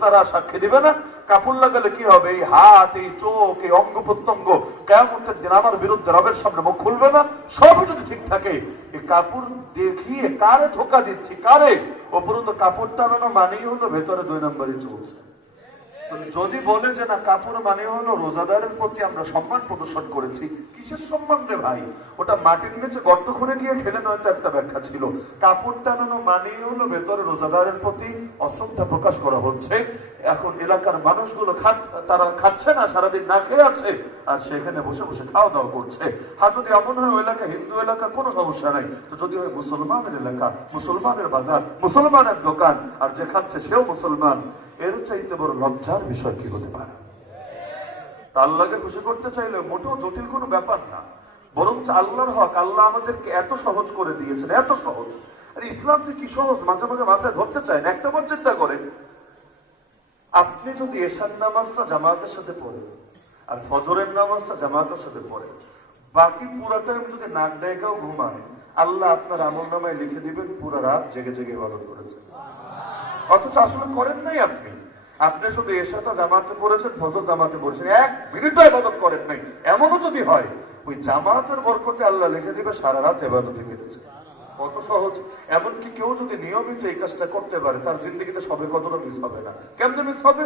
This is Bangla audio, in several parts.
তারা সাক্ষী দিবে না? কাপড় লাগালে কি হবে? এই হাত, এই চোখ, এই অঙ্গ প্রত্যঙ্গ কিয়ামতের দিন আমার বিরুদ্ধে রবের সামনে মুখ খুলবে না? সবই যদি ঠিক থাকে, এই কাপড় দেখিয়ে কারে ধোকা দিচ্ছি, কারে? উপরন্ত কাপড় টানানো মানেই হলো ভেতরে 2 নম্বরই চলছে। যদি বলে যে না, কাপড় মানে হলো রোজাদারের প্রতি আমরা সম্মান প্রদর্শন করেছি, কিসের সম্মান রে ভাই? ওটা মাটির নিচে গর্ত করে গিয়ে খেলে নয়তো একটা ব্যাখ্যা ছিল। কাপড় টানানো মানেই হলো ভেতরে রোজাদারের প্রতি অশ্রদ্ধা প্রকাশ করা হচ্ছে। এখন এলাকার মানুষগুলো তারা খাচ্ছে না, সারাদিন না খেয়ে আছে, আর সেখানে বসে বসে খাওয়া দাওয়া করছে। আর যদি এমন হয় ওই এলাকা হিন্দু এলাকা, কোনো সমস্যা নাই। তো যদি হয় মুসলমানের এলাকা, মুসলমানের বাজার, মুসলমানের দোকান, আর যে খাচ্ছে সেও মুসলমান, এর চাইতে বড় লজ্জার বিষয় কি হতে পারে? আল্লাহকে খুশি করতে চাইলে মোটেও জটিল কোনো ব্যাপার না, বরং আল্লাহর হক আল্লাহ আমাদেরকে এত সহজ করে দিয়েছেন, এত সহজ। আর ইসলাম যে কি সহজ মাঝে মাঝে মাথায় ধরতে চায় না। একটা বার চিন্তা করেন, আপনি যদি এশার নামাজটা জামাতের সাথে পড়েন আর ফজরের নামাজটা জামাতের সাথে পড়েন, বাকি পুরা টাইম যদি নাক ডাইকাও ঘুমায়, আল্লাহ আপনার আমল নামায় লিখে দিবেন পুরা রাত জেগে জেগে ইবাদত করেছেন। অথচ আসলে করেন নাই আপনি। আপনি শুধু এশাটা জামাতে পড়েছেন, ফজর জামাতে পড়েছেন, 1 মিনিটও ইবাদত করেন নাই। এমনও যদি হয়, ওই জামাতের বরকতে আল্লাহ লিখে দিবে সারা রাত ইবাদতে কেটেছে। কত সহজ! এমনকি কেউ যদি নিয়মিত এই কাজটা করতে পারে, তার জিন্দগিতে সবে কদরও মিস হবে না। কেমনে মিস হবে?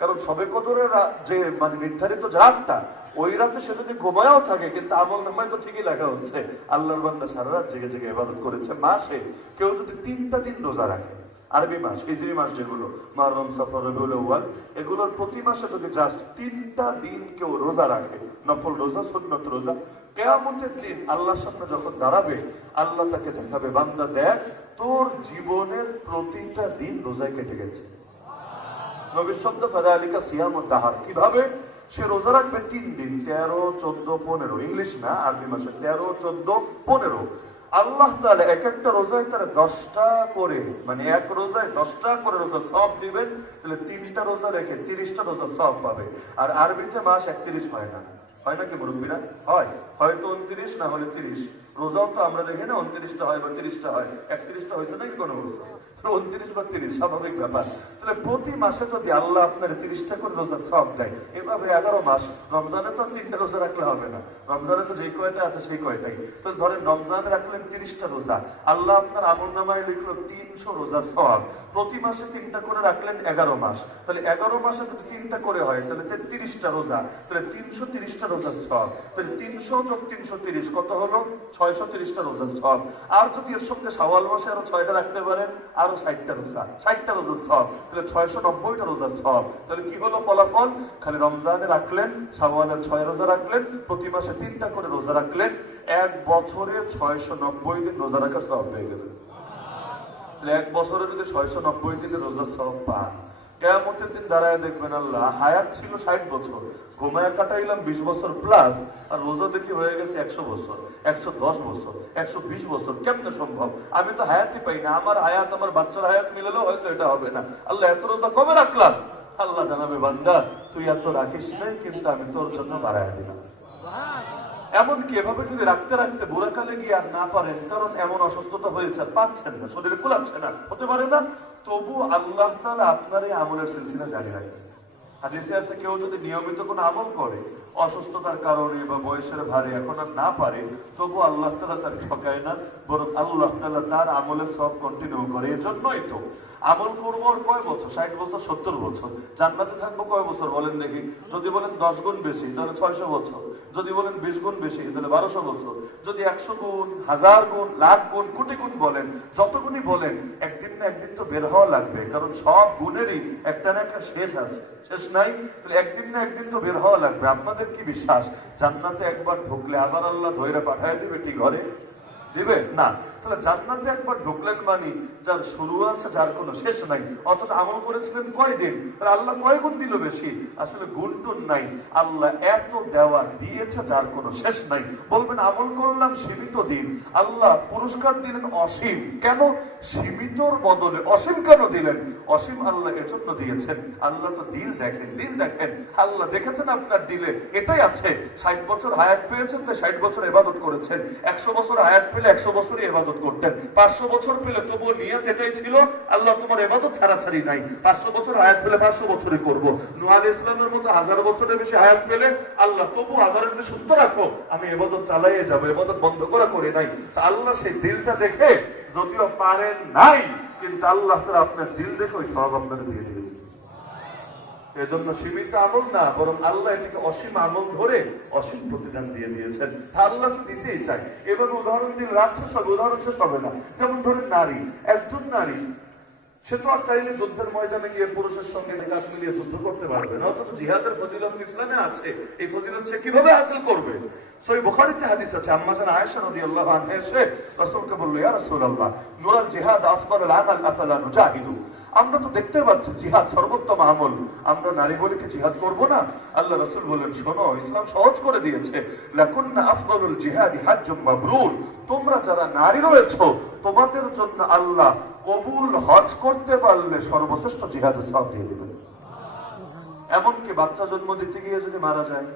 কারণ সবে কদরের যে মানে নির্ধারিত রাতটা, ওই রাতে সে যদি ঘুমায়ও থাকে, কিন্তু আমল নামায় তো ঠিকই লেখা হচ্ছে আল্লাহর বান্দা সারা রাত জেগে জেগে ইবাদত করেছে। মাসে কেউ যদি 3টা দিন রোজা রাখে, আরবি মাস, হিজরি মাস যেগুলো মুহররম, সফর, রবিউল আউয়াল, এগুলোর প্রতি মাসে যদি জাস্ট 3টা দিন কেউ রোজা রাখে, নফল রোজা, সুন্নত রোজা, কিয়ামতের দিন আল্লাহর সামনে যখন দাঁড়াবে, আল্লাহ তাকে দেখাবে, বান্দা দেখ, তোর জীবনের প্রতিটা দিন রোজায় কেটে গেছে। নবীর শব্দ ফাযালিকা সিয়ামুদ দাহর। কিভাবে? সে রোজা রাখবে 3 দিন, 13, 14, 15, ইংলিশ না, আরবি মাসে 13, 14, 15। আল্লাহ তাআলা এক একটা রোজায় তারা 10টা করে, মানে এক রোজায় 10টা করে রোজা সওয়াব দিবেন। তাহলে 3টা রোজা রেখে 30টা রোজা সওয়াব পাবে। আর আরবিতে মাস 31 হয় না, হয় নাকি মুরব্বীরা? হয়, হয়তো 29 না হলে 30। রোজাও তো আমরা দেখি না 29টা হয় বা 30টা হয়, 31টা হয়েছে নাকি কোনো রোজা? 29 বা 30 স্বাভাবিক ব্যাপার। তাহলে প্রতি মাসে যদি আল্লাহ আপনার 30টা করে রোজা সওয়াব দেয়, এভাবে 11 মাস। রমজানে তো 3টা রোজা রাখলে হবে না, রমজানে তো যেই কয়টা আছে সেই কয়টাই। তো ধরেন রমজানে রাখলেন 30টা রোজা, আল্লাহ আপনার আমলনামায় লিখলো 300 রোজার সওয়াব। প্রতি মাসে 3টা করে রাখলেন 11 মাস, তাহলে 11 মাসে যদি 3টা করে হয়, তাহলে 33টা রোজা, তাহলে 330টা রোজার সওয়াব। তাহলে 300 যোগ 330 কত হলো? 630টা রোজার সওয়াব। আর যদি এর সঙ্গে শাওয়াল মাসে আরো 6টা রাখতে পারেন, আরো 60টা রোজা, 60টা রোজার সওয়াব, তাহলে 690টা রোজার সওয়াব। তাহলে কি হলো ফলাফল? খালি রমজানে রাখলেন, শাওয়ালের 6 রোজা রাখলেন, প্রতি মাসে 3টা করে রোজা রাখলেন, 1 বছরে 690 দিন রোজা রাখার সওয়াব পেয়ে গেলেন। তাহলে 1 বছরে যদি 690 দিনের রোজার সওয়াব পান, কিয়ামতের দিন দাঁড়ায় দেখবেন আল্লাহ, হায়াত ছিল 60 বছর, ঘুমায় কাটাইলাম 20 বছর প্লাস, আর রোজা দেখি হয়ে গেছে 100 বছর, 110 বছর, 120 বছর। কেমনে সম্ভব? আমি তো হায়াতই পাই না। আমার হায়াত আমার বাচ্চার হায়াত মিলেলেও হয়তো এটা হবে না। আল্লাহ এত রোজা কবে রাখলাম? আল্লাহ জানাবে, বান্দা তুই এত রাখিস নাই, কিন্তু আমি তোর জন্য বাড়ায় দিলাম। এমনকি এভাবে যদি রাখতে রাখতে বুড়াকালে গিয়ে আর না পারেন, কারণ এমন অসুস্থতা হয়েছে পাচ্ছেন না, শরীরে কুলাচ্ছে না, হতে পারে না, তবু আল্লাহ তাআলা আপনার এই আমলের সিলসিলা জারি রাখবেন। হাদিসে আছে, কেউ যদি নিয়মিত কোনো আমল করে, অসুস্থতার কারণে বা বয়সের ভারে এখন আর না পারে, তবু আল্লাহ তাআলা তার ঠকায় না, বরং আল্লাহ তাআলা তার আমলের সব কন্টিনিউ করে। এজন্যই তো আমল করবো আর কয় বছর? 60 বছর, 70 বছর। জান্নাতে থাকবো কয় বছর বলেন দেখি? যদি বলেন 10 গুণ বেশি, তাহলে 600 বছর। যদি বলেন 20 গুণ বেশি, তাহলে 1200 বছর। যদি 100 গুণ, 1000 গুণ, লাখ গুণ, কোটি গুণ বলেন, যত গুণই বলেন, একদিন না একদিন তো বের হওয়া লাগবে। কারণ সব গুণেরই একটা না একটা শেষ আছে, শেষ নাই? তাহলে একদিন না একদিন তো বের হওয়া লাগবে। আপনাদের কি বিশ্বাস জান্নাতে একবার ঢুকলে আবার আল্লাহ ধইরা পাঠায় দিবে কি ঘরে? দিবে না। তাহলে জান্নাতে একবার ঢুকলেন মানে যার শুরু আছে, যার কোনো শেষ নাই। অথচ আমল করেছিলেন কয়দিন, আল্লাহ কয় গুণ দিল বেশি? আসলে গুণটুন নাই, আল্লাহ এত দেওয়া দিয়েছে যার কোনো শেষ নাই। বলবেন আমল করলাম সীমিত দিন, আল্লাহ পুরস্কার দিলেন অসীম। কেন? সীমিতর বদলে অসীম কেন দিলেন? অসীম আল্লাহ এজন্য দিয়েছেন, আল্লাহ তো দিল দেখেন, দিল দেখেন। আল্লাহ দেখেছেন আপনার দিলে এটাই আছে। 60 বছর হায়াত পেয়েছেন, তাই 60 বছর ইবাদত করেছেন। 100 বছর হায়াত পেলে 100 বছরই ইবাদত করতেন। 500 বছর পেলে তবুও নিয়ত এটাই ছিল, আল্লাহ তোমার ইবাদত ছাড়াছাড়ি নাই। 500 বছর হায়াত পেলে 500 বছরই করবো। নূহ আলাইহিস সালামের মতো 1000 বছরের বেশি হায়াত পেলে আল্লাহ তবু আমাদের যদি সুস্থ রাখো আমি ইবাদত চালাইয়ে যাবো, ইবাদত বন্ধ করা করে নাই। তা আল্লাহ সেই দিলটা দেখে, যদিও পারেন নাই, কিন্তু আল্লাহ তাআলা আপনার দিল দেখে ওই সওয়াব আপনাকে দিয়ে দিয়েছে। এজন্য সীমিত আমল না, বরং আল্লাহ এটিকে অসীম আমল ধরে অসীম প্রতিদান দিয়ে দিয়েছেন। আল্লাহ তো দিতেই চাই। এবার উদাহরণ দিন, রাখছে সব উদাহরণ শেষ হবে না। যেমন ধরেন নারী, একজন নারী সে তো আর চাইলে যুদ্ধের ময়দানে গিয়ে পুরুষের সঙ্গে কাজ মিলিয়ে যুদ্ধ করতে পারবে না, অথচ জিহাদের ফজিলত ইসলামে আছে। এই ফজিলত সে কিভাবে হাসিল করবে? সহিহ বুখারীতে হাদিস আছে, আম্মা জান আয়েশা রাদিয়াল্লাহু আনহা এসে রাসূলকে বলল, ইয়া রাসূলুল্লাহ, নুরাল জিহাদ আফদালুল আমাল আফালা নুজাহিদু। আমরা তো দেখতে পাচ্ছি জিহাদ সর্বোত্তম আমল, আমরা নারী বলে কি জিহাদ করব না? আল্লাহ রাসূল বলেন, শোনো, ইসলাম সহজ করে দিয়েছে। লাকুন্না আফদালুল জিহাদি হাজ্জুম মাবরুর। তোমরা যারা নারী রয়েছো, তোমাদের জন্য আল্লাহ কবুল হজ করতে পারলে সর্বশ্রেষ্ঠ জিহাদের সওয়াব দিয়ে দেবেন। এমনকি বাচ্চা জন্ম দিতে গিয়ে যদি মারা যায়,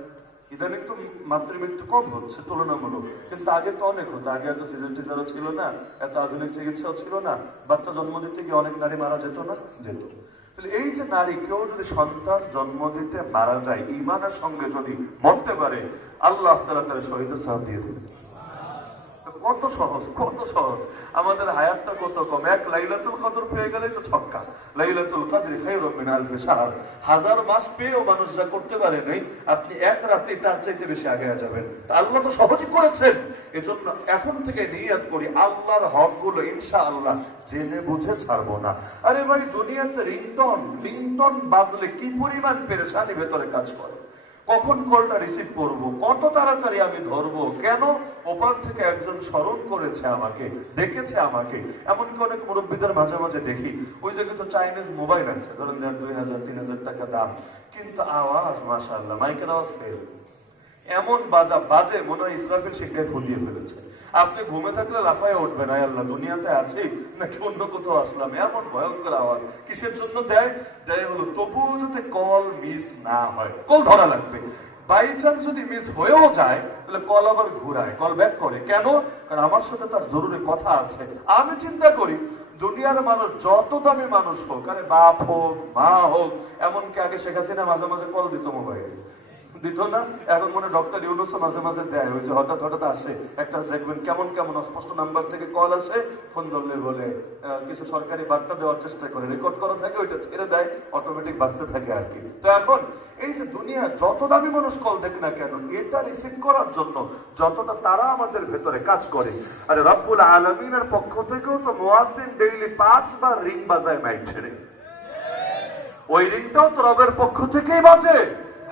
ইদানিং তো মাতৃমৃত্যু কম হচ্ছে তুলনামূলক, কিন্তু আগে তো অনেক হতো। আগে এত সিজার ছিল না, এত আধুনিক চিকিৎসাও ছিল না। বাচ্চা জন্ম দিতে গিয়ে অনেক নারী মারা যেত না, যেত। তাহলে এই যে নারী কেউ যদি সন্তান জন্ম দিতে মারা যায়, ঈমানের সঙ্গে যদি মরতে পারে, আল্লাহ তাআলা তার শহীদের সওয়াব দিয়ে দেবেন। কত সহজ, কত সহজ। আমাদের হায়াতটা কত কম। এক লাইলাতুল কদর পেয়ে গেলেই তো ছক্কা। লাইলাতুল কদরি খায়রুম মিন আলফি শাহর। 1000 মাস পেয়েও মানুষ যা করতে পারে নাই, আপনি এক রাতে তার চাইতে বেশি আগে যাবেন। তা আল্লাহ তো সহজই করেছেন। এজন্য এখন থেকে নিয়ত করি, আল্লাহর হকগুলো ইনশাআল্লাহ জেনে বুঝে ছাড়বো না। আরে ভাই, দুনিয়াতে রিংটন বাজলে কি পরিমাণ পেরেশানি ভেতরে কাজ করে। কখন কলটা রিসিভ করবো, কত তাড়াতাড়ি আমি ধরবো, কেন ওপার থেকে একজন স্মরণ করেছে আমাকে, ডেকেছে আমাকে। এমনকি অনেক মুরব্বীদের মাঝে মাঝে দেখি, ওই যে কিছু চাইনিজ মোবাইল আছে, ধরেন 2000-3000 টাকা দাম, কিন্তু আওয়াজ মাশাআল্লাহ, মাইকের আওয়াজ ফেল, এমন বাজে মনে হয় ইসরাফিল শিক্ষায় ফুটিয়ে ফেলেছে। আপনি ঘুমে থাকলে লাফায় উঠবেন, আয় আল্লাহ, দুনিয়াতে আছি নাকি অন্য কোথাও আসলাম, এমন ভয়ঙ্কর আওয়াজ। কিসের জন্য দেয়? হলো তবুও যাতে কল মিস না হয়, কল ধরা লাগবে। বাই চান্স যদি মিস হয়েও যায়, তাহলে কল আবার ঘুরায়, কল ব্যাক করে। কেন? কারণ আমার সাথে তার জরুরি কথা আছে। আমি চিন্তা করি, দুনিয়ার মানুষ যত দামি মানুষ হোক, আরে বাপ হোক, মা হোক, এমনকি আগে শেখ হাসিনা মাঝে মাঝে কল দিত মোবাইলে, দিত না? এখন মনে ডক্টর ইউনূস মাঝে মাঝে দেয়, ওই যে হঠাৎ হঠাৎ আসে একটা, দেখবেন কেমন কেমন অস্পষ্ট নাম্বার থেকে কল আসে, ফোন ধরলে বলে কিছু সরকারি বার্তা দেওয়ার চেষ্টা করে, রেকর্ড করা থাকে, ওইটা ছেড়ে দেয়, অটোমেটিক বাজতে থাকে আর কি। তো এখন এই যে দুনিয়া যত দামি মানুষ কল দেখ না কেন, এটা রিসিভ করার জন্য যতটা তারা আমাদের ভেতরে কাজ করে, আরে রব্বুল আলামিনের পক্ষ থেকেও তো মুয়াজ্জিন ডেইলি 5 বার রিং বাজায় মাইক ছেড়ে, ওই রিংটাও তো রবের পক্ষ থেকেই বাজে।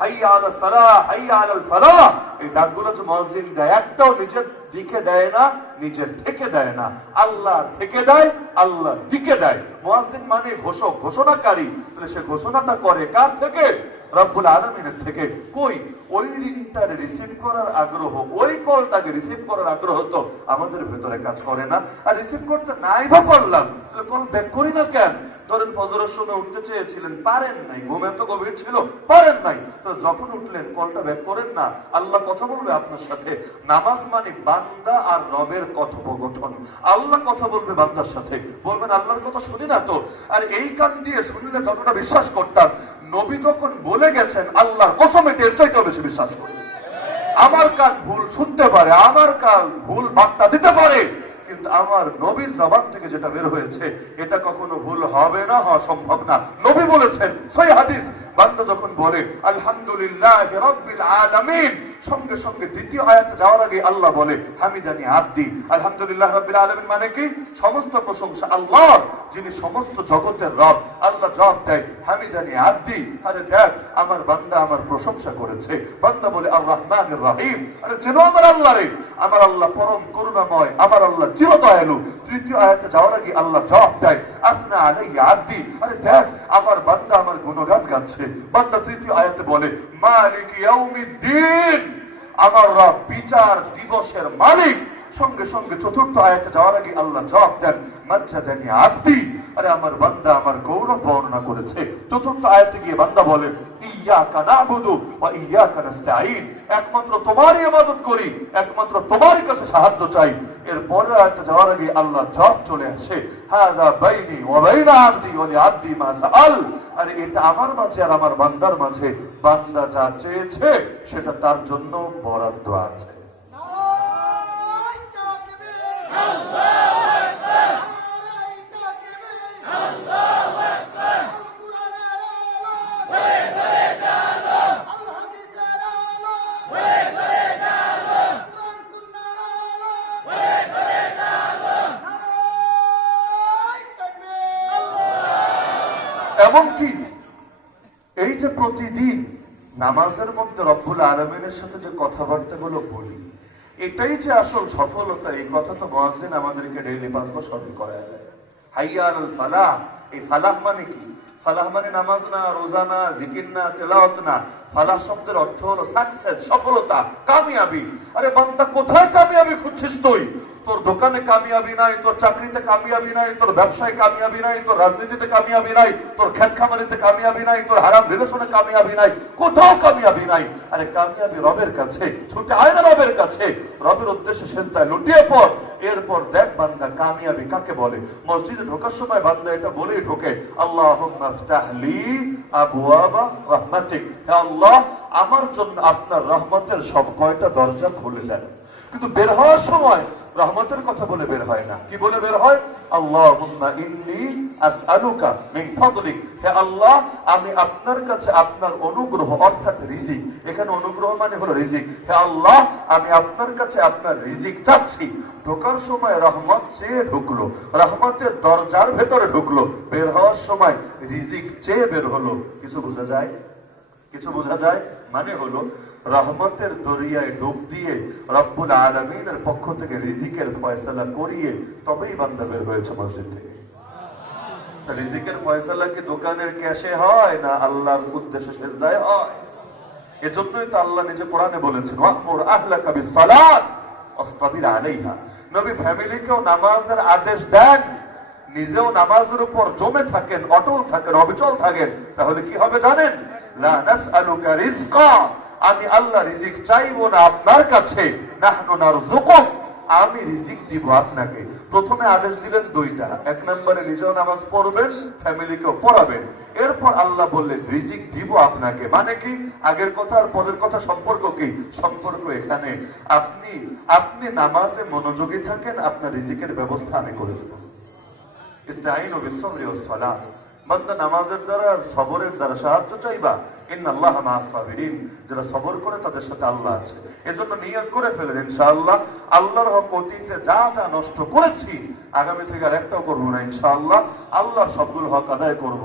হাইয়া আলা সালাহ, হাইয়া আলাল ফালাহ, এই ডাকগুলো যে মুয়াজ্জিন দেয়, একটাও নিজের দিকে দেয় না, নিজের থেকে দেয় না, আল্লাহ থেকে দেয়, আল্লাহ দিকে দেয়। মুয়াজ্জিন মানে ঘোষক, ঘোষণাকারী। তাহলে সে ঘোষণাটা করে কার থেকে? রব্বুল আলামিনের থেকে। কই ওই রিংটারে রিসিভ করার আগ্রহ, ওই কলটাকে রিসিভ করার আগ্রহ তো আমাদের ভেতরে কাজ করে না। আর রিসিভ করতে নাই বা করলাম, তাহলে কল ব্যাক করি না কেন? ধরেন ফজরের সময় উঠতে চেয়েছিলেন, পারেন নাই, ঘুম এত গভীর ছিল, পারেন নাই, তো যখন উঠলেন কলটা ব্যাক করেন না, আল্লাহ কথা বলবে আপনার সাথে। নামাজ মানে বান্দা আর রবের কথোপকথন। আল্লাহ কথা বলবে বান্দার সাথে, বলবেন আল্লাহর কথা শুনি না তো। আর এই কান দিয়ে শুনলে যতটা বিশ্বাস করতাম, নবী যখন বলে গেছেন আল্লাহর কসম, এর চাইতেও বেশি বিশ্বাস করি। আমার কান ভুল শুনতে পারে, আমার কান ভুল বার্তা দিতে পারে, কিন্তু আমার নবীর জবান থেকে যেটা বের হয়েছে এটা কখনো ভুল হবে না, হওয়া সম্ভব না। নবী বলেছেন, সহিহ হাদিস, বান্দা যখন বলে আলহামদুলিল্লাহি রাব্বিল আলামিন, সঙ্গে সঙ্গে দ্বিতীয় আয়াতে যাওয়ার আগে আল্লাহ বলে হামিদানি আব্দি। আলহামদুলিল্লাহ রাব্বিল আলামিন মানে কি? সমস্ত প্রশংসা আল্লাহর, যিনি সমস্ত জগতের রব। আল্লাহ জবাব দেয় হামিদানি আব্দি, আরে দেখ আমার বান্দা আমার প্রশংসা করেছে। বান্দা বলে আর রহমানির রহিম, আরে চেনো আমার আল্লাহ রে, আমার আল্লাহ পরম করুণাময়, আমার আল্লাহ চিরদয়ালু। তৃতীয় আয়াতে যাওয়ার আগে আল্লাহ জবাব দেয় আসনা আলাইয়া আব্দি, আরে দেখ আমার বান্দা আমার গুণগান গাচ্ছে। বান্দা তৃতীয় আয়াতে বলে মালিক ইয়াউমিদ্দিন, আমার রব বিচার দিবসের মালিক। সঙ্গে সঙ্গে চতুর্থ আয়াতে যাওয়ার আগে আল্লাহ জবাব দেন মাজ্জাদানি আব্দি, আরে আমার বান্দা আমার গৌরব বর্ণনা করেছে। চতুর্থ আয়াতে গিয়ে বান্দা বলে ইয়াকা না'বুদু ওয়া ইয়াকা নাস্তাঈন, একমাত্র তোমারই ইবাদত করি, একমাত্র তোমারই কাছে সাহায্য চাই। এর পরের আয়াতে যাওয়ার আগে আল্লাহ জবাব চলে আসে, হাযা বাইনি ওয়া বাইনা আবদি ওয়া লিআবদি মা সাআল, আরে এটা আমার মাঝে আর আমার বান্দার মাঝে, বান্দা যা চেয়েছে সেটা তার জন্য বরাদ্দ আছে। এমনকি এই যে প্রতিদিন নামাজের মধ্যে রব্বুল আলামিনের সাথে যে কথাবার্তাগুলো বলি, এটাই যে আসল সফলতা, এই কথা তো মুয়াজ্জিন আমাদেরকে ডেইলি 5 বছর করায় দেয়। হাইয়া আলাল ফালাহ, এই ফালাহ মানে কি? ফালাহ মানে নামাজ না, রোজা না, জিকির না, তেলাওয়াত না। ফালাহ শব্দের অর্থ হলো সাকসেস, সফলতা, কামিয়াবি। আরে বান্দা কোথায় কামিয়াবি খুঁজছিস তুই? তোর দোকানে কামিয়াবি নাই, তোর চাকরিতে কামিয়াবি নাই, তোর ব্যবসায় কামিয়াবি নাই, তোর রাজনীতিতে কামিয়াবি নাই, তোর খেত খামারিতে কামিয়াবি নাই, তোর হারাম রিলেশনে কামিয়াবি নাই, কোথাও কামিয়াবি নাই। আরে কামিয়াবি রবের কাছে, ছুটে আয় না রবের কাছে, রবের উদ্দেশ্যে সেজদায় লুটিয়ে পড়। এরপর দেখ বান্দা কামিয়াবি কাকে বলে। মসজিদে ঢোকার সময় বান্দা এটা বলেই ঢোকে, আল্লাহুম্মা ইফতাহ লি আবওয়াবা রাহমাতিক, হে আল্লাহ আমার জন্য আপনার রহমতের সব কয়টা দরজা খুলে দেন। কিন্তু বের হওয়ার সময় রহমতের কথা বলে বের হয় না, কি বলে বের হয়? আল্লাহুম্মা ইন্নী আসআলুকা মিন ফাদলিক, হে আল্লাহ আমি আপনার কাছে আপনার অনুগ্রহ অর্থাৎ রিজিক, এখানে অনুগ্রহ মানে হলো রিজিক, হে আল্লাহ আমি আপনার কাছে আপনার রিজিক চাচ্ছি। ঢোকার সময় রহমত চেয়ে ঢুকলো, রহমতের দরজার ভেতরে ঢুকলো, বের হওয়ার সময় রিজিক চেয়ে বের হলো। কিছু বোঝা যায়? কিছু বোঝা যায়? মানে হলো রহমতের দরিয়ায় ডুব দিয়ে রব্বুল আলামিনের পক্ষ থেকে রিজিকের ফয়সালা করিয়ে তবেই বান্দা বের হয়েছে মসজিদ থেকে। রিজিকের ফয়সালা কি দোকানের ক্যাশে হয় না আল্লাহর উদ্দেশ্যে সেজদায় হয়? এজন্যই তো আল্লাহ নিজে কোরআনে বলেছেন, ওয়া'মুর আহলাকা বিস-সালাত ওয়াসতাবির আলাইহা। নবী ফ্যামিলিকেও নামাজের আদেশ দেন, নিজেও নামাজের উপর জমে থাকেন, অটল থাকেন, অবিচল থাকেন। তাহলে কি হবে জানেন? লা নাসআলুকা রিজকা, আমি আল্লাহ রিজিক চাইবো না আপনার কাছে, নাহনু নারযুকুক, আমি রিজিক দিব আপনাকে। প্রথমে আদেশ দিলেন দুইটা, এক নম্বরে নিজেও নামাজ পড়বেন, ফ্যামিলিকেও পড়াবেন। এরপর আল্লাহ বললেন রিজিক দিব আপনাকে। মানে কি? আগের কথা আর পরের কথা সম্পর্ক কি? সম্পর্ক এখানে আপনি নামাজে মনোযোগী থাকেন, আপনার রিজিকের ব্যবস্থা আমি করে দেব। ইস্তাঈনু বিস-সাবরি ওয়াস-সালাহ, বান্দা নামাজের দ্বারা আর সবরের দ্বারা সাহায্য চাইবা। ইন্নাল্লাহা মা'আস সাবিরিন, যারা সবর করে তাদের সাথে আল্লাহ আছে। এজন্য নিয়ত করে ফেলেন ইনশাআল্লাহ আল্লাহর হক অতীতে যা যা নষ্ট করেছি আগামী থেকে আর একটাও করবো না ইনশাআল্লাহ। আল্লাহর সবগুলো হক আদায় করব।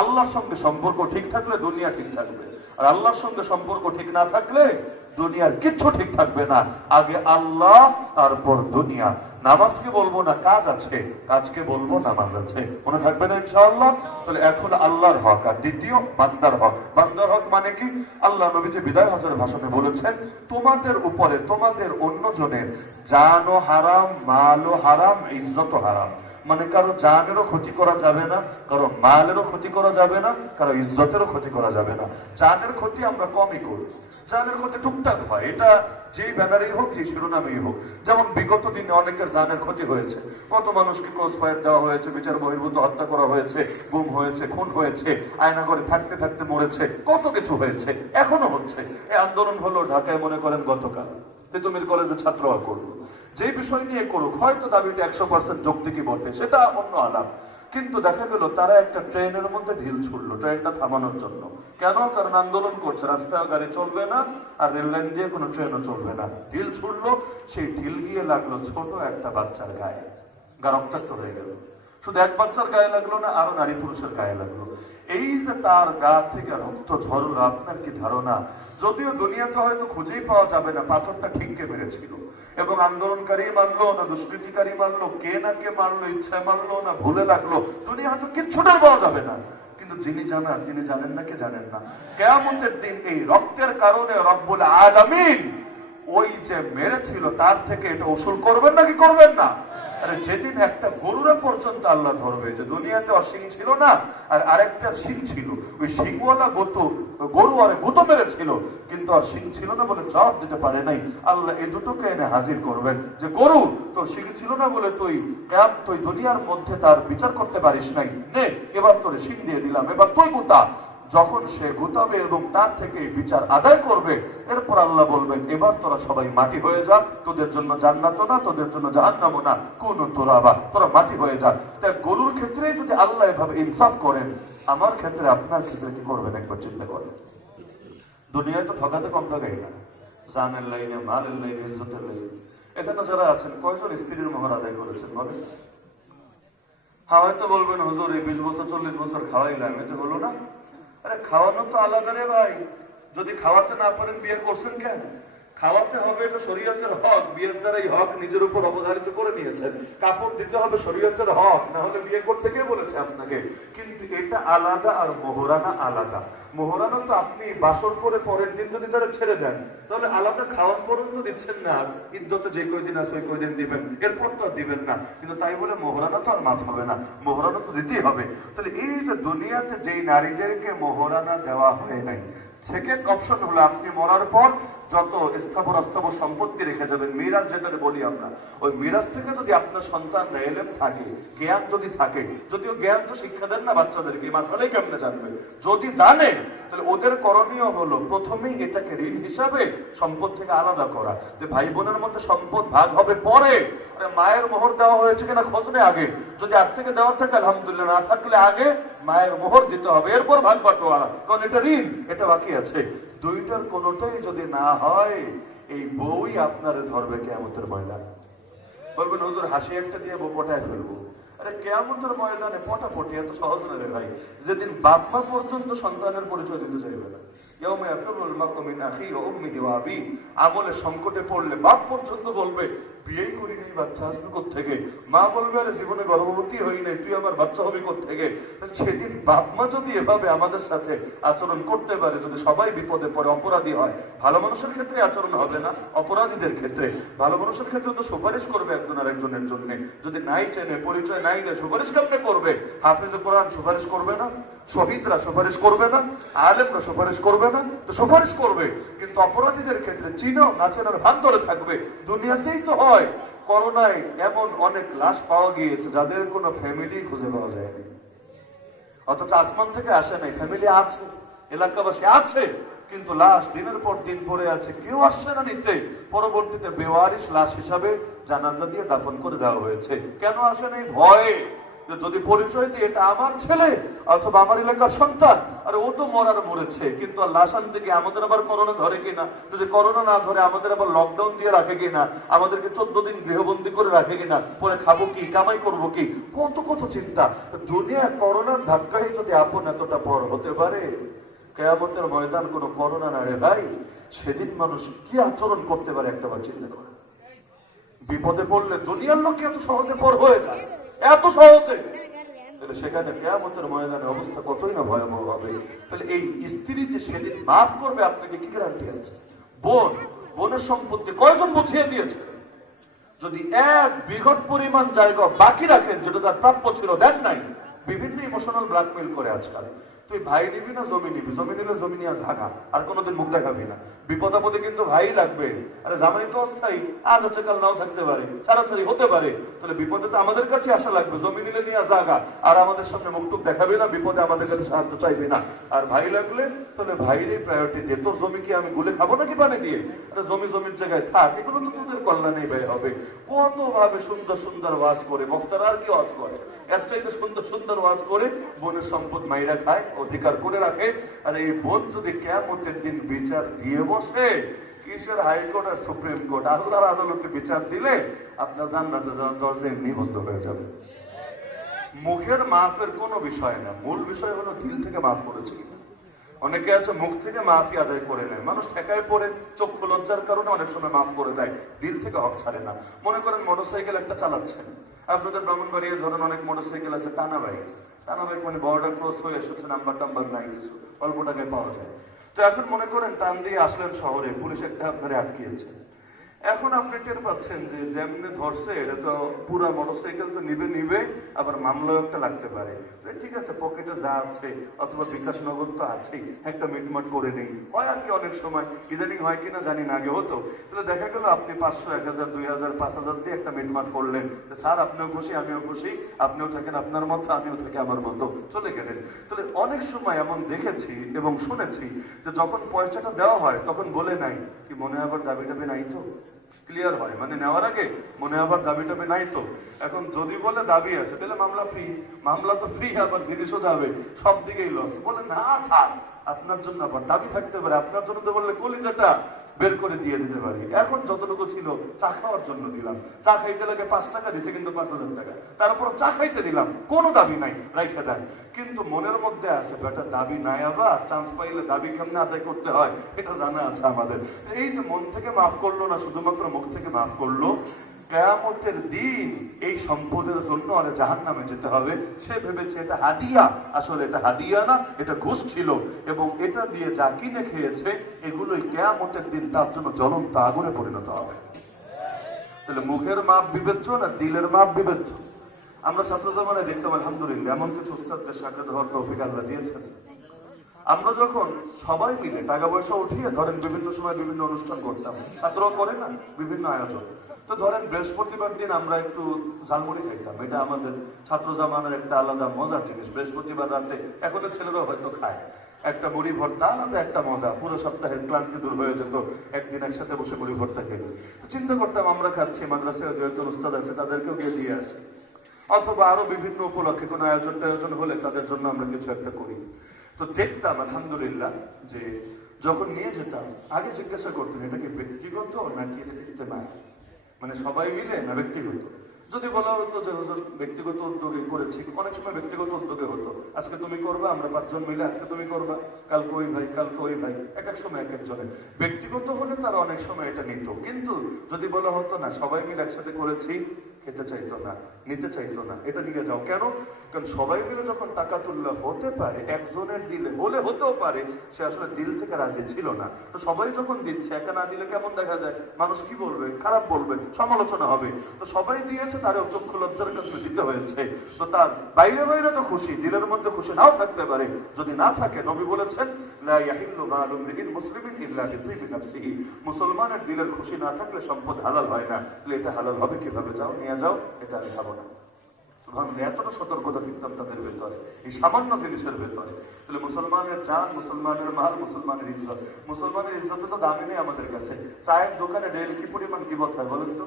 আল্লাহর সঙ্গে সম্পর্ক ঠিক থাকলে দুনিয়া ঠিক থাকবে, আর আল্লাহর সঙ্গে সম্পর্ক ঠিক না থাকলে দুনিয়ার কিচ্ছু ঠিক থাকবে না। আগে আল্লাহ তারপর দুনিয়া। নামাজকে বলবো না কাজ আছে, কাজকে বলবো নামাজ আছে, মনে থাকবে না ইনশাআল্লাহ। তাহলে এখন আল্লাহর হক, আর দ্বিতীয় বান্দার হক। বান্দার হক মানে কি? আল্লাহ নবী যে বিদায় হজের ভাষণে বলেছেন, তোমাদের উপরে তোমাদের অন্যজনের জানও হারাম, মালও হারাম, ইজ্জতও হারাম। মানে কারো জানেরও ক্ষতি করা যাবে না, কারো মালেরও ক্ষতি করা যাবে না, কারো ইজ্জতেরও ক্ষতি করা যাবে না। জানের ক্ষতি আমরা কমই করি, জানের ক্ষতি টুকটাক হয়, এটা যেই ব্যানারেই হোক, যে শিরোনামেই হোক। যেমন বিগত দিনে অনেকের জানের ক্ষতি হয়েছে, কত মানুষকে ক্রস ফায়ার দেওয়া হয়েছে, বিচার বহির্ভূত হত্যা করা হয়েছে, গুম হয়েছে, খুন হয়েছে, আয়না করে থাকতে থাকতে মরেছে, কত কিছু হয়েছে, এখনো হচ্ছে। এই আন্দোলন হলো ঢাকায় মনে করেন গতকাল, তেতুমির কলেজের ছাত্ররা করলো। যে বিষয় নিয়ে করুক, হয়তো দাবিটা 100% যৌক্তিকই বটে, সেটা অন্য আলাপ। কিন্তু দেখা গেল তারা একটা ট্রেনের মধ্যে ঢিল ছুড়লো ট্রেনটা থামানোর জন্য। কেন? কারণ আন্দোলন করছে, রাস্তায় গাড়ি চলবে না, আর রেল লাইন দিয়ে কোনো ট্রেনও চলবে না। ঢিল ছুড়লো, সেই ঢিল গিয়ে লাগলো ছোট একটা বাচ্চার গায়ে, গা রক্তাক্ত হয়ে গেল। শুধু এক বাচ্চার গায়ে লাগলো না, আরো নারী পুরুষের গায়ে লাগলো। এই যে তার গা থেকে রক্ত ঝরলো, আপনার কি ধারণা? যদিও দুনিয়াতে হয়তো খুঁজেই পাওয়া যাবে না পাথরটা ঠিক কে মেরেছিল, এবং আন্দোলনকারী মারলো না দুষ্কৃতিকারী মারলো, কে না কে মারলো, ইচ্ছায় মারলো না ভুলে লাগলো, দুনিয়া হয়তো কিচ্ছুটা পাওয়া যাবে না। কিন্তু যিনি জানেন, তিনি জানেন না কে জানেন না, কিয়ামতের দিন এই রক্তের কারণে রব্বুল আলামিন ওই যে মেরেছিল তার থেকে এটা উসুল করবেন নাকি করবেন না? আরে যেদিন একটা গরুরা পর্যন্ত আল্লাহ ধরবে, যে দুনিয়াতে অসিং ছিল না আর আরেকটা শিং ছিল, ওই শিংওয়ালা গরু আর গুতো মেরেছিল, কিন্তু আর শিং ছিল না বলে জবাব দিতে পারে নাই। আল্লাহ এই দুটোকে এনে হাজির করবেন যে গরু তোর শিং ছিল না বলে তুই দুনিয়ার মধ্যে তার বিচার করতে পারিস নাই, নে এবার তোর শিং দিয়ে দিলাম, এবার তুই গুতা। যখন সে গুতাবে এবং তার থেকে বিচার আদায় করবে, এরপর আল্লাহ বলবেন এবার তোরা সবাই মাটি হয়ে যা, তোদের জন্য জান্নাত না, তোদের জন্য জাহান্নামও না, কোন তোরা তোরা মাটি হয়ে যা। তাই গরুর ক্ষেত্রে যদি আল্লাহ এভাবে ইনসাফ করেন, আমার ক্ষেত্রে আপনার ক্ষেত্রে কি করবেন একবার চিন্তা করেন। দুনিয়ায় তো ঠকাতে কম ঠকাই না, জানের লাইনে, মালের লাইনে, ইজ্জতের লাইনে। এখানে যারা আছেন কয়জন স্ত্রীর মোহর আদায় করেছেন বলেন? হ্যাঁ, হয়তো বলবেন হুজুর এই 20 বছর 40 বছর খাওয়াইলাম, এতে হলো না। আরে খাওয়ানো তো আলাদা রে ভাই। যদি খাওয়াতে না পারেন বিয়ে করছেন কেন? খাওয়াতে হবে, এটা শরীয়তের হক। বিয়ের দ্বারা এই হক নিজের উপর অবধারিত করে নিয়েছেন। কাপড় দিতে হবে শরীয়তের হক, না হলে বিয়ে করতে কে বলেছে আপনাকে? কিন্তু এটা আলাদা আর মোহরানা আলাদা। মোহরানা তো আপনি বাসর করে পরের দিন যদি তারা ছেড়ে দেন, তাহলে আলাদা খাওয়ান পর্যন্ত দিচ্ছেন না। ইদ্যতে যে কয়দিন আছে ওই কয়দিন দিবেন, এরপর তো আর দিবেন না। কিন্তু তাই বলে মোহরানা তো আর মাফ হবে না, মোহরানা তো দিতেই হবে। তাহলে এই যে দুনিয়াতে যেই নারীদেরকে মোহরানা দেওয়া হয় নাই, সেকেন্ড অপশন হলো আপনি মরার পর যত স্থাবর অস্থাবর সম্পত্তি রেখে যাবেন, মিরাজ যেটা বলি আমরা, ওই মিরাজ থেকে যদি আপনার সন্তান এলেম থাকে, জ্ঞান যদি থাকে, যদিও জ্ঞান তো শিক্ষা দেন না বাচ্চাদেরকে, মাসালেই কেমনে জানবে? যদি জানে তাহলে ওদের করণীয় হলো প্রথমেই এটাকে ঋণ হিসাবে সম্পদ থেকে আলাদা করা। যে ভাই বোনের মধ্যে সম্পদ ভাগ হবে পরে, মায়ের মোহর দেওয়া হয়েছে কিনা খোঁজ নেই আগে। যদি আগ থেকে দেওয়া থাকে আলহামদুলিল্লাহ, না থাকলে আগে মায়ের মোহর দিতে হবে, এরপর ভাগ বাটোয়ারা, কারণ এটা ঋণ, এটা বাকি আছে। দুইটার কোনোটাই যদি না হয়, এই বউই আপনারে ধরবে কিয়ামতের ময়দানে। বলবেন হুজুর হাসি একটা দিয়ে বউ পটায় ফেলবো। আরে কিয়ামতের ময়দানে পটাপটি এত সহজ না রে ভাই। যেদিন বাপ মা পর্যন্ত সন্তানের পরিচয় দিতে চাইবে না, আমলের সংকটে পড়লে বাপ পর্যন্ত বলবে বিয়েই করিনি, বাচ্চা আসবে কোত্থেকে? মা বলবে আরে জীবনে গর্ভবতী হই নাই, তুই আমার বাচ্চা হবি কোত্থেকে? সেদিন বাপ মা যদি এভাবে আমাদের সাথে আচরণ করতে পারে, যদি সবাই বিপদে পড়ে, অপরাধী হয়, ভালো মানুষের ক্ষেত্রে আচরণ হবে না, অপরাধীদের ক্ষেত্রে। ভালো মানুষের ক্ষেত্রে তো সুপারিশ করবে একজন আর একজনের জন্য। যদি নাই চেনে, পরিচয় নাই দেয়, সুপারিশ কেমনে করবে? হাফেজে কোরআন সুপারিশ করবে না? শহীদরা সুপারিশ করবে না? আলেমরা সুপারিশ করবে না? তো সুপারিশ করবে, কিন্তু অপরাধীদের ক্ষেত্রে চিনাও না চেনার ভান ধরে থাকবে। দুনিয়াতেই তো হয়, করোনায় এমন অনেক লাশ পাওয়া গিয়েছে যাদের কোনো ফ্যামিলি খুঁজে পাওয়া যায়নি, অথচ আসমান থেকে আসে নাই, ফ্যামিলি আছে, এলাকাবাসী আছে, কিন্তু লাশ দিনের পর দিন পড়ে আছে, কেউ আসছে না নিতে। পরবর্তীতে বেওয়ারিশ লাশ হিসাবে জানাজা দিয়ে দাফন করে দেওয়া হয়েছে। কেন আসে নাই? ভয়ে। যদি পরিচয় দিয়ে এটা আমার ছেলে অথবা আমার এলাকার সন্তান, আর ও তো মরার মরেছে, কিন্তু লাশ আনতে গিয়ে আমাদের আবার করোনা ধরে কিনা, যদি করোনা না ধরে আমাদের আবার লকডাউন দিয়ে রাখে কিনা, আমাদেরকে 14 দিন গৃহবন্দী করে রাখে কিনা, পরে খাবো কি, কামাই করবো কি, কত কত চিন্তা। দুনিয়া করোনার ধাক্কায় যদি আপন এতটা পর হতে পারে, কিয়ামতের ময়দান কোনো করোনা না রে ভাই, সেদিন মানুষ কি আচরণ করতে পারে একটাবার চিন্তা করে। বিপদে পড়লে দুনিয়ার লোক এত সহজে পর হয়ে যায়, এত সহজে, তাহলে সেখানে কিয়ামতের ময়দানে অবস্থা কতই না ভয়াবহ হবে। তাহলে এই স্ত্রী যে সেদিন মাফ করবে আপনাকে কি গ্যারান্টি আছে? বোনের সম্পত্তি কয়জন বুঝিয়ে দিয়েছে? যদি 1 বিঘত পরিমাণ জায়গা বাকি রাখেন যেটা তার প্রাপ্য ছিল, দেন নাই, বিভিন্ন ইমোশনাল ব্ল্যাকমেইল করে আজকাল। তুই ভাই নিবি না জমি নিবি? জমি নিলে জমি নিয়ে ঝাঁকা, আর কোনোদিন মুখ দেখাবি না। বিপদ আপদে কিন্তু ভাই লাগবে। আরে জামাই তো অস্থায়ী, আজ আছে কাল নাও থাকতে পারে, ছাড়াছাড়ি হতে পারে। তাহলে বিপদে তো আমাদের কাছে আসা লাগবে, জমি নিলে নিয়ে জাগা, আর আমাদের সামনে মুখ টুক দেখাবে না, বিপদে আমাদের কাছে সাহায্য চাইবে না। আর ভাই লাগলে তাহলে ভাইরই প্রায়োরিটি দিয়ে, তোর জমি কি আমি গুলে খাবো নাকি পানি দিয়ে? আরে জমির জায়গায় থাক, এগুলো তো তোদের কল্যাণেই ব্যয় হবে। কত ভাবে সুন্দর সুন্দর ওয়াজ করে বক্তারা, আর কি ওয়াজ করে, এর চাইতে সুন্দর সুন্দর ওয়াজ করে বোনের সম্পদ মাইরা খায়, অধিকার করে রাখে। আর এই বোন যদি কিয়ামতের দিন বিচার দিয়ে বসে, কিসের হাইকোর্ট আর সুপ্রিম কোর্ট, আল্লাহর আদালতে বিচার দিলে আপনার জান্নাতে যাওয়ার দরজা এমনি বন্ধ হয়ে যাবে। মুখের মাফের কোনো বিষয় না, মূল বিষয় হলো দিল থেকে মাফ করেছে কিনা। অনেকে আছে মুখ থেকে মাফি আদায় করে নেয়, মানুষ ঠেকায় পড়ে, চক্ষু লজ্জার কারণে অনেক সময় মাফ করে দেয়, দিল থেকে হক ছাড়ে না। মনে করেন মোটরসাইকেল একটা চালাচ্ছেন, আপনাদের ব্রাহ্মণবাড়িয়া ধরেন অনেক মোটরসাইকেল আছে টানা বাইক মানে বর্ডার ক্রস হয়ে এসেছে, নাম্বার টাম্বার নাই কিছু, অল্প টাকায় পাওয়া যায়। তো এখন মনে করেন টান দিয়ে আসলেন শহরে, পুলিশ একটা আপনারে আটকিয়েছে। এখন আপনি টের পাচ্ছেন যে যেমনি ধরছে এটা তো পুরা মোটরসাইকেল তো নিবে আবার মামলাও একটা লাগতে পারে। ঠিক আছে, পকেটে যা আছে অথবা বিকাশ নগদ তো আছেই, একটা মিটমাট করে নেই, হয় আর কি। অনেক সময় ইদানিং হয় কিনা জানি না, আগে হতো। তাহলে দেখা গেল আপনি 500, 1000, 2000, 5000 দিয়ে একটা মিটমাট করলেন, স্যার আপনিও খুশি আমিও খুশি, আপনিও থাকেন আপনার মতো আমিও থাকি আমার মতো, চলে গেলেন। তাহলে অনেক সময় এমন দেখেছি এবং শুনেছি যে যখন পয়সাটা দেওয়া হয় তখন বলে নাই কি মনে আবার দাবি টাবি নাই তো, ক্লিয়ার হয় মানে নেওয়ার আগে মনে আবার দাবি টাবি নাই তো। এখন যদি বলে দাবি আছে তাহলে মামলা ফ্রি, মামলা তো ফ্রি, আবার জিনিসও যাবে, সব দিকেই লস। বলে না স্যার আপনার জন্য আবার দাবি থাকতে পারে, আপনার জন্য তো বললে কলিজাটা বের করে দিয়ে দিতে পারি। এখন যতটুকু ছিল চা খাওয়ার জন্য দিলাম, চা খাইতে লাগে 5 টাকা দিছে কিন্তু 5000 টাকা, তারপর চা খাইতে দিলাম, কোনো দাবি নাই, রাইখে দেয়। কিন্তু মনের মধ্যে আছে বেটা দাবি নাই, আবার চান্স পাইলে দাবি কেমনে আদায় করতে হয় এটা জানা আছে আমাদের। এই যে মন থেকে মাফ করলো না, শুধুমাত্র মুখ থেকে মাফ করলো, কিয়ামতের দিন এই সম্পদের জন্য আরে জাহান্নামে যেতে হবে। সে ভেবেছে এটা হাদিয়া, আসলে এটা হাদিয়া না, এটা ঘুষ ছিল, এবং এটা দিয়ে যা কিনে খেয়েছে এগুলোই কিয়ামতের দিন তার জন্য জ্বলন্ত আগুনে পরিণত হবে। তাহলে মুখের মাপ বিবেচ্য না দিলের মাপ বিবেচ্য? আমরা ছাত্র জামানায় দেখতাম আলহামদুলিল্লাহ এমন কিছু উস্তাদদের সাক্ষাৎ হওয়ার তৌফিক আল্লাহ দিয়েছেন। আমরা যখন সবাই মিলে টাকা পয়সা উঠিয়ে ধরেন বিভিন্ন সময় বিভিন্ন অনুষ্ঠান করতাম, ছাত্ররা করে না বিভিন্ন আয়োজন, তো ধরেন বৃহস্পতিবার দিন আমরা একটু ঝালমুড়ি খাইতাম, এটা আমাদের ছাত্র জামানের একটা আলাদা মজার জিনিস। বৃহস্পতিবার রাতে এখনো ছেলেরা হয়তো খায়, একটা মুড়ি ভর্তা আলাদা একটা মজা, পুরো সপ্তাহের ক্লান্তি দূর হয়ে যেত একদিন একসাথে বসে মুড়ি ভর্তা খেলে। চিন্তা করতাম আমরা খাচ্ছি, মাদ্রাসায় যেহেতু উস্তাদ আছে তাদেরকেও গিয়ে দিয়ে আসি, অথবা আরো বিভিন্ন উপলক্ষে কোনো আয়োজন হলে তাদের জন্য আমরা কিছু একটা করি। তো দেখতাম আলহামদুলিল্লাহ যে যখন নিয়ে যেতাম আগে জিজ্ঞাসা করতেন এটা কি ব্যক্তিগত নাকি এটা ইজতেমাই, মানে সবাই মিলে না ব্যক্তিগত। যদি বলা হতো যে হুজুর ব্যক্তিগত উদ্যোগে করেছি, অনেক সময় ব্যক্তিগত উদ্যোগে হতো, আজকে তুমি করবা, আমরা 5 জন মিলে আজকে তুমি করবা, কালকে ওই ভাই, কালকে ওই ভাই, এক এক সময় এক একজনের। ব্যক্তিগত হলে তারা অনেক সময় এটা নিত, কিন্তু যদি বলা হতো না সবাই মিলে একসাথে করেছি, খেতে চাইতো না, নিতে চাইতো না, এটা নিয়ে যাও। কেন? কারণ সবাই মিলে যখন টাকা তুললে হতে পারে একজনের দিলে হলে হতেও পারে সে আসলে দিল থেকে রাজি ছিল না। তো সবাই যখন দিচ্ছে, একা না দিলে কেমন দেখা যায়, মানুষ কি বলবে, খারাপ বলবে, সমালোচনা হবে। তো সবাই দিয়েছে, তারও চক্ষু লজ্জার কাছে দিতে হয়েছে। তো তার বাইরে বাইরে তো খুশি, দিলের মধ্যে খুশি নাও থাকতে পারে। যদি না থাকে, নবী বলেছেন লা ইয়াহিল্লু মালু ইমরিইন মুসলিমিন ইল্লা বিতিবি নাফসিহি, মুসলমানের দিলের খুশি না থাকলে সম্পদ হালাল হয় না। তাহলে এটা হালাল হবে কিভাবে? যাও নিয়ে যাও, এটা আমি খাবো না। এতটা সতর্কতা দেখতাম তাদের ভেতরে, এই সামান্য জিনিসের ভেতরে। তাহলে মুসলমানের জান, মুসলমানের মাল, মুসলমানের ইজ্জত, মুসলমানের ইজ্জত তো দামি নেই আমাদের কাছে। চায়ের দোকানে ডেল কি পরিমাণ গিবত হয় বলেন তো?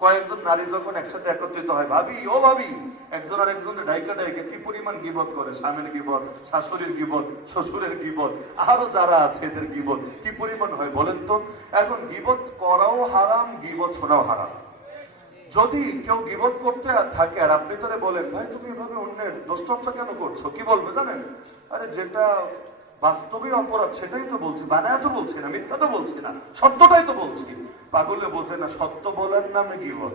কয়েকজন নারী যখন একসাথে একত্রিত হয়, ভাবি ও ভাবি, একজন আর একজনের ডাইকে কি পরিমাণ গিবত করে, স্বামীর গিবত, শাশুড়ির গিবত, শ্বশুরের গিবত, আরো যারা আছে এদের গিবত কি পরিমাণ হয় বলেন তো? এখন গিবত করাও হারাম, গিবত শোনাও হারাম। যদি কেউ গিবত করতে থাকে আর আপনি তারে বলেন ভাই তুমি এভাবে অন্যের দোষচর্চা কেন করছো, কি বলবে জানেন? আরে যেটা বাস্তবে অপরাধ সেটাই তো বলছি, বানায় তো বলছি না, মিথ্যা তো বলছি না, সত্যটাই তো বলছি। পাগলে বোঝে না সত্য বলার নামে গিবত।